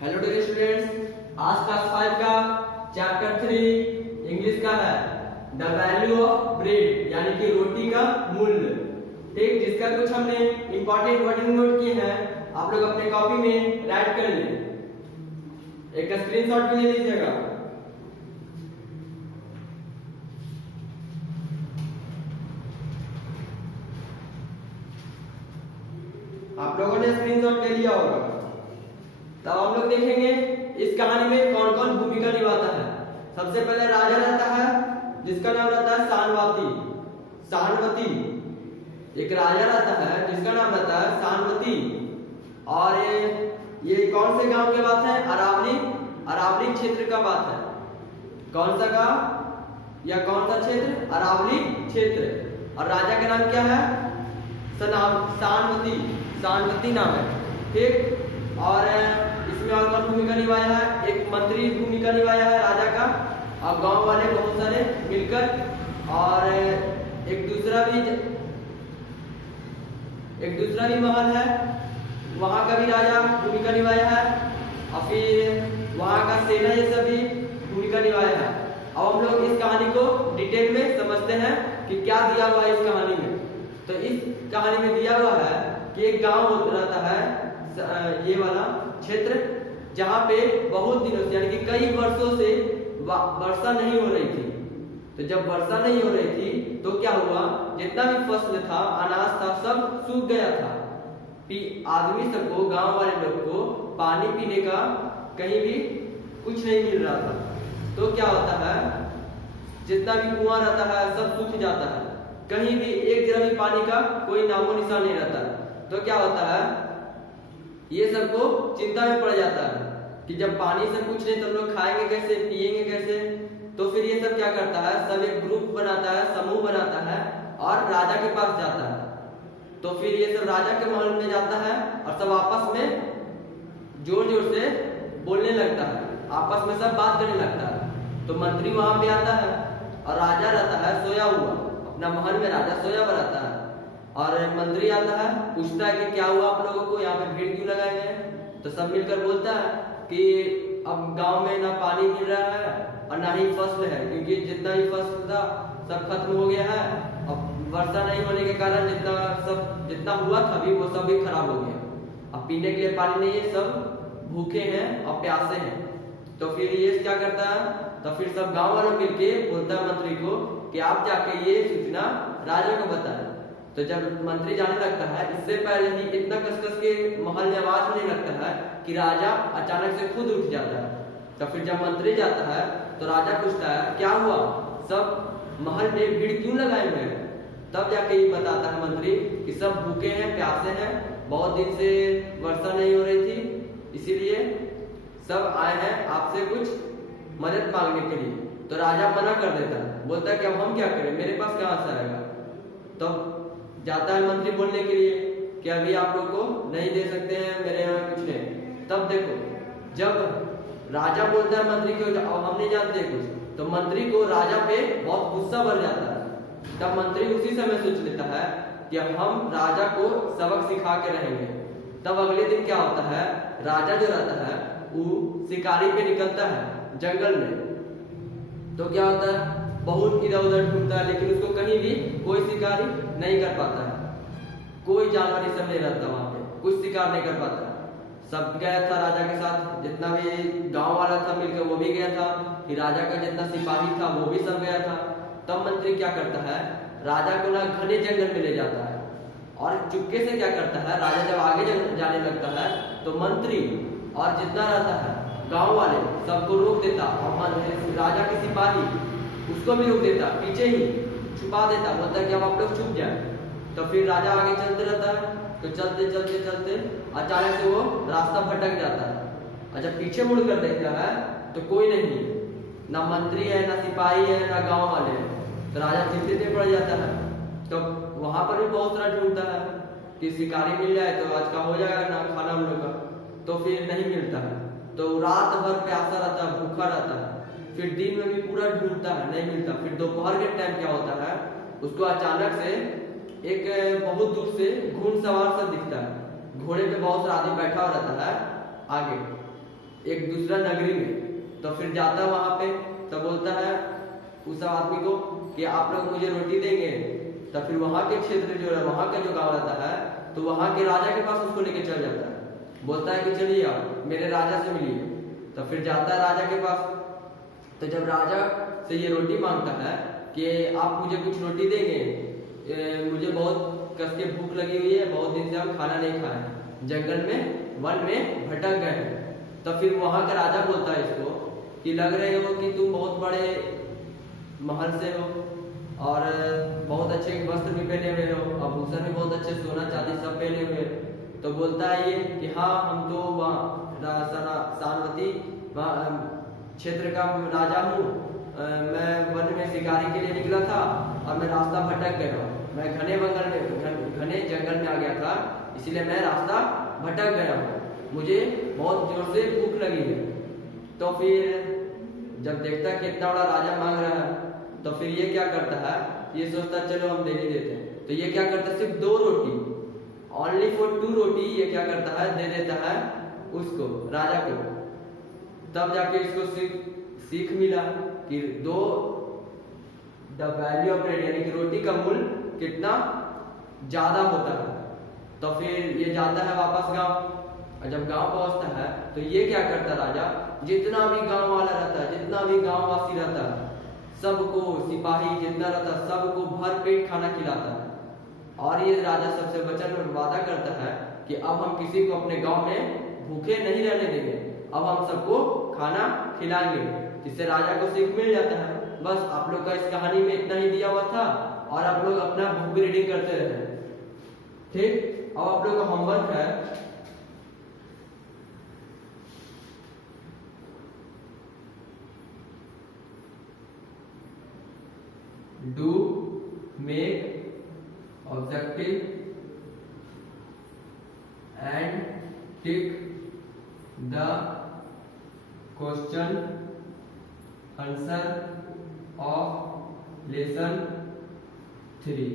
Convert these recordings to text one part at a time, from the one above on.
Hello dear students, आज class 5 का chapter 3 English का है द वैल्यू ऑफ ब्रेड, यानी कि रोटी का मूल्य। ठीक, जिसका कुछ हमने इंपॉर्टेंट वर्डिंग नोट किए हैं, आप लोग अपने कॉपी में राइट कर लिए, एक स्क्रीनशॉट भी ले लीजिएगा। आप लोगों ने स्क्रीनशॉट ले लिया होगा। तब हम लोग देखेंगे इस कहानी में कौन कौन भूमिका निभाता है। सबसे पहले राजा रहता है जिसका नाम रहता है सानवती। एक राजा रहता है जिसका नाम रहता है सानवती। और ये कौन से गांव की बात है? अरावली क्षेत्र का बात है। कौन सा गांव या कौन सा क्षेत्र? अरावली क्षेत्र। और राजा का नाम क्या है? सानवती नाम है। ठीक, और इसमें और कौन भूमिका निभाया है? एक मंत्री भूमिका निभाया है राजा का, और गांव वाले बहुत सारे मिलकर। और एक दूसरा भी महल है, वहां का भी राजा भूमिका निभाया है, और फिर वहां का सेना ये सभी भूमिका निभाया है। अब हम लोग इस कहानी को डिटेल में समझते हैं कि क्या दिया हुआ है इस कहानी में। तो इस कहानी में दिया हुआ है कि एक गांव रहता है, ये वाला क्षेत्र, जहां पे बहुत दिनों से यानी कि कई वर्षों से वर्षा नहीं हो रही थी। तो जब वर्षा नहीं हो रही थी तो क्या हुआ, जितना भी फसल था, अनाज था, सब सूख गया था। आदमी सबको, गांव वाले लोग को पानी पीने का कहीं भी कुछ नहीं मिल रहा था। तो क्या होता है, जितना भी कुआं रहता है सब सूख जाता है, कहीं भी एक जगह भी पानी का कोई नामो निशान नहीं रहता। तो क्या होता है, ये सबको चिंता में पड़ जाता है कि जब पानी से कुछ नहीं तो हम लोग खाएंगे कैसे, पिएंगे कैसे। तो फिर ये सब क्या करता है, सब एक ग्रुप बनाता है, समूह बनाता है और राजा के पास जाता है। तो फिर ये सब राजा के महल में जाता है और सब आपस में जोर जोर से बोलने लगता है, आपस में सब बात करने लगता है। तो मंत्री वहां पे आता है और राजा रहता है सोया हुआ, अपना महल में राजा सोया हुआ रहता है। और मंत्री आता है, पूछता है कि क्या हुआ आप लोगों को, यहाँ पे भीड़ क्यों लगाए गए? तो सब मिलकर बोलता है कि अब गांव में ना पानी मिल रहा है और ना ही फसल है, क्योंकि जितना भी फसल था सब खत्म हो गया है। अब वर्षा नहीं होने के कारण जितना हुआ था भी वो सब भी खराब हो गया। अब पीने के लिए पानी नहीं है, सब भूखे हैं और प्यासे हैं। तो फिर ये क्या करता है, तो फिर सब गांव वालों मिलके बोलता है मंत्री को कि आप जाके ये सूचना राजा को बताएं। तो जब मंत्री जाने लगता है, इससे पहले ही इतना कसकस के महल में आवाज होने लगता है कि राजा अचानक से खुद उठ जाता है। तो फिर जब मंत्री जाता है तो राजा पूछता है क्या हुआ, सब महल में भीड़ क्यों लगाए हुए हैं? तब जाके ये बताता है मंत्री कि सब भूखे हैं, प्यासे हैं, बहुत दिन से वर्षा नहीं हो रही थी, इसीलिए सब आए हैं आपसे कुछ मदद मांगने के लिए। तो राजा मना कर देता है, बोलता है कि अब हम क्या करें, मेरे पास कहां से आएगा। तो जाता है मंत्री बोलने के लिए कि अभी आप लोग को नहीं दे सकते हैं, मेरे यहाँ कुछ नहीं। तब देखो, जब राजा बोलता है मंत्री को अब हम नहीं जानते कुछ, तो मंत्री को राजा पे बहुत गुस्सा भर जाता है। तब मंत्री उसी समय सोच लेता है कि हम राजा को सबक सिखा के रहेंगे। तब अगले दिन क्या होता है, राजा जो रहता है वो शिकारी पे निकलता है जंगल में। तो क्या होता है, बहुत इधर उधर ढूंढता है, लेकिन उसको कहीं भी कोई शिकारी नहीं कर पाता है। कोई जानवर ये सब नहीं रहता वहां पे, कुछ शिकार नहीं कर पाता। सब गया था राजा के साथ, जितना भी गांव वाला था मिलकर वो भी गया था, फिर राजा का जितना सिपाही था वो भी सब गया था। तब मंत्री क्या करता है, राजा को ना घने जंगल में ले जाता है और चुपके से क्या करता है, राजा जब आगे जाने लगता है तो मंत्री और जितना रहता है गाँव वाले सबको रोक देता, और राजा के सिपाही उसको भी रोक देता, पीछे ही छुपा देता, बोलता कि अब आप लोग छुप जाए। तो फिर राजा आगे चलते रहता है। तो चलते चलते चलते अचानक से वो रास्ता भटक जाता है, और जब पीछे मुड़कर देखता है तो कोई नहीं है, ना मंत्री है, ना सिपाही है, ना गांव वाले हैं। तो राजा चिंतित में पड़ जाता है। तो वहां पर भी बहुत सारा ढूंढता है कि शिकारी मिल जाए तो आज का हो जाएगा ना खाना हम लोग का। तो फिर नहीं मिलता है, तो रात भर प्यासा रहता है, भूखा रहता है। फिर दिन में भी पूरा ढूंढता है, नहीं मिलता। फिर दोपहर के टाइम क्या होता है, उसको अचानक से एक बहुत दूर से घुड़सवार सा दिखता है, घोड़े पे बहुत सारा आदमी बैठा हुआ रहता है आगे। एक दूसरा नगरी में। तो फिर जाता है वहां पे, तो बोलता है उस आदमी को कि आप लोग मुझे रोटी देंगे। तो फिर वहां के क्षेत्र जो है, वहां का जो गांव रहता है, तो वहां के राजा के पास उसको लेके चल जाता है। बोलता है कि चलिए आप मेरे राजा से मिलिए। तो फिर जाता है राजा के पास। तो जब राजा से ये रोटी मांगता है कि आप मुझे कुछ रोटी देंगे, मुझे बहुत कस के भूख लगी हुई है, बहुत दिन से हम खाना नहीं खाए, जंगल में वन में भटक गए हैं। तो फिर वहां का राजा बोलता है इसको कि लग रहे हो कि तुम बहुत बड़े महल से हो और बहुत अच्छे वस्त्र भी पहने हुए हो, आभूषण भी बहुत अच्छे, सोना चांदी सब पहने हुए। तो बोलता है ये कि हाँ, हम तो सानवती क्षेत्र का राजा हूँ, मैं वन में शिकारी के लिए निकला था और मैं रास्ता भटक गया। मैं घने जंगल में आ गया था, इसीलिए मैं रास्ता भटक गया हूँ, मुझे बहुत जोर से भूख लगी है। तो फिर जब देखता है कि इतना बड़ा राजा मांग रहा है, तो फिर ये क्या करता है, ये सोचता चलो हम दे ही देते हैं। तो ये क्या करता है, सिर्फ 2 रोटी, ओनली फॉर 2 रोटी ये क्या करता है, दे देता है उसको, राजा को। तब जाके इसको सीख मिला कि द वैल्यू ऑफ ब्रेड, यानी कि रोटी का मूल्य कितना ज्यादा होता है। तो फिर ये जाता है वापस गांव, और जब गांव पहुंचता है तो ये क्या करता राजा, जितना भी गांव वाला रहता है, जितना भी गांव वासी रहता है, सबको, सिपाही जितना रहता है, सबको भर पेट खाना खिलाता है। और ये राजा सबसे वचन और वादा करता है कि अब हम किसी को अपने गांव में भूखे नहीं रहने देंगे, अब हम सबको खाना खिलाएंगे। जिससे राजा को सीख मिल जाता है। बस आप लोग का इस कहानी में इतना ही दिया हुआ था, और आप लोग अपना बुक रीडिंग करते रहे। ठीक, अब आप लोग का होमवर्क है, do make objective and tick the question answer of lesson 3।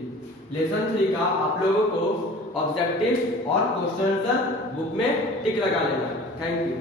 Lesson 3 का आप लोगों को ऑब्जेक्टिव और क्वेश्चन आंसर बुक में टिक लगा लेना। Thank you.